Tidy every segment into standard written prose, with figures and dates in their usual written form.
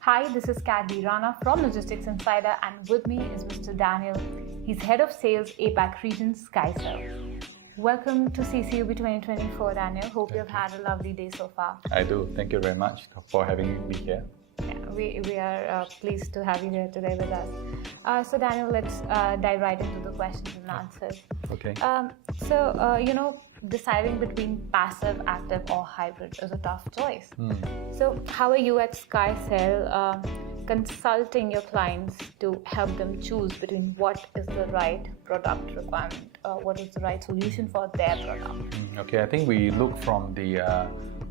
Hi, this is Kathy Rana from Logistics Insider, and with me is Mr. Daniel. He's Head of Sales APAC Region Skycell. Welcome to CCUB 2024, Daniel. Hope you've had a lovely day so far. I do. Thank you very much for having me here. Yeah, we are pleased to have you here today with us. So Daniel, let's dive right into the questions and answers. Okay. Deciding between passive, active or hybrid is a tough choice. So how are you at Skycell consulting your clients to help them choose between what is the right product requirement, what is the right solution for their product? Okay, I think we look from the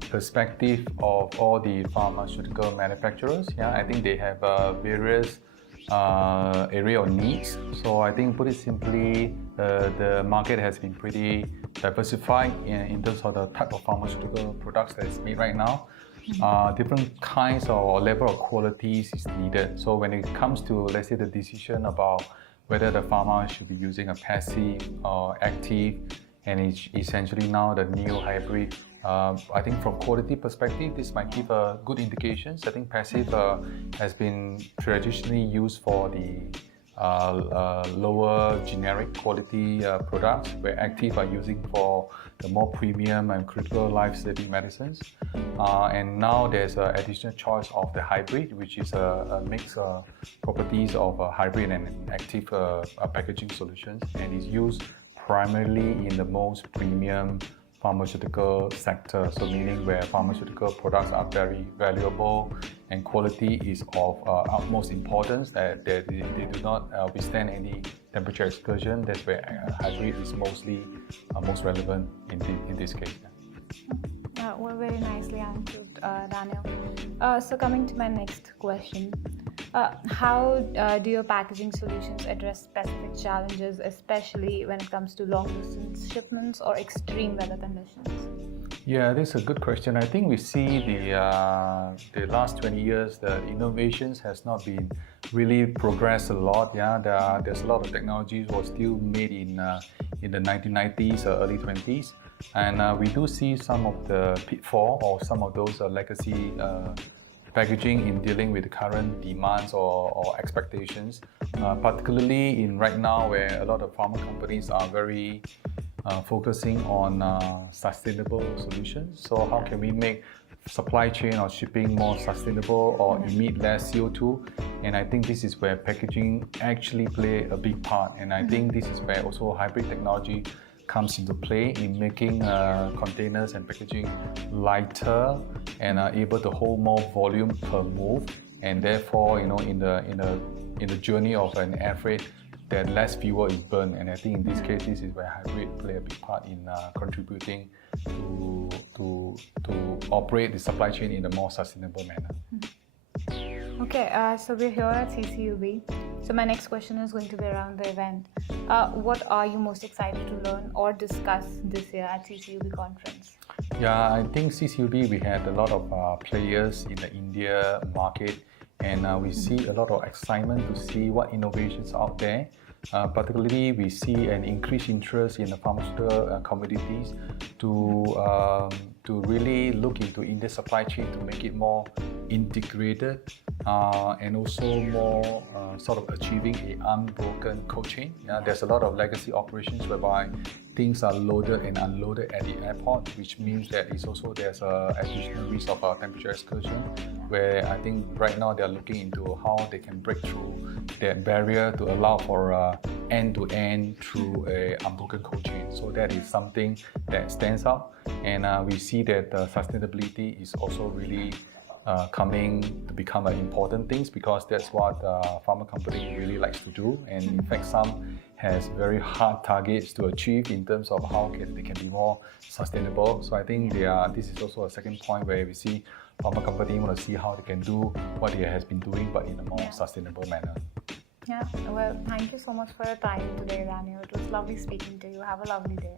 perspective of all the pharmaceutical manufacturers. Yeah, I think they have various area of needs. So I think, put it simply, the market has been pretty diversified in terms of the type of pharmaceutical products that is made right now. Different kinds or level of qualities is needed. So when it comes to, let's say, the decision about whether the pharma should be using a passive or active, and it's essentially now the new hybrid, I think from quality perspective, this might give a good indications. I think passive has been traditionally used for the lower generic quality products, where active are using for the more premium and critical life-saving medicines. And now there's an additional choice of the hybrid, which is a mix properties of hybrid and active packaging solutions, and is used primarily in the most premium pharmaceutical sector, so meaning where pharmaceutical products are very valuable and quality is of utmost importance, that they do not withstand any temperature excursion. That's where hybrid is most relevant in this case. Well, very nicely answered, Daniel. So coming to my next question, how do your packaging solutions address specific challenges, especially when it comes to long-distance shipments or extreme weather conditions? Yeah, this is a good question. I think we see the last 20 years, the innovations has not been really progressed a lot. Yeah, there's a lot of technologies was still made in the 1990s or early 20s, and we do see some of the pitfall or some of those legacy packaging in dealing with the current demands or expectations, particularly in right now where a lot of pharma companies are very focusing on sustainable solutions. So how can we make supply chain or shipping more sustainable or emit less CO2? And I think this is where packaging actually play a big part. And I think this is where also hybrid technology comes into play in making containers and packaging lighter and are able to hold more volume per move, and therefore, in the journey of an air freight, that less fuel is burned. And I think in this case, this is where hybrid play a big part in contributing to operate the supply chain in a more sustainable manner. Okay, so we're here at CCUB. So my next question is going to be around the event. What are you most excited to learn or discuss this year at CCUB conference? Yeah, I think CCUB, we had a lot of players in the India market, and we see a lot of excitement to see what innovations are out there. Particularly, we see an increased interest in the pharmaceutical commodities to really look into India's supply chain to make it more integrated and also more sort of achieving an unbroken cold chain. There's a lot of legacy operations whereby things are loaded and unloaded at the airport, which means that there's an additional risk of temperature excursion, where I think right now they're looking into how they can break through that barrier to allow for end-to-end through a unbroken cold chain. So that is something that stands out, and we see that sustainability is also really coming to become an important thing, because that's what pharma company really likes to do. And in fact, some has very hard targets to achieve in terms of how they can be more sustainable. So I think this is also a second point where we see pharma company want to see how they can do what they has been doing, but in a more sustainable manner. Yeah, well, thank you so much for your time today, Daniel. It was lovely speaking to you. Have a lovely day.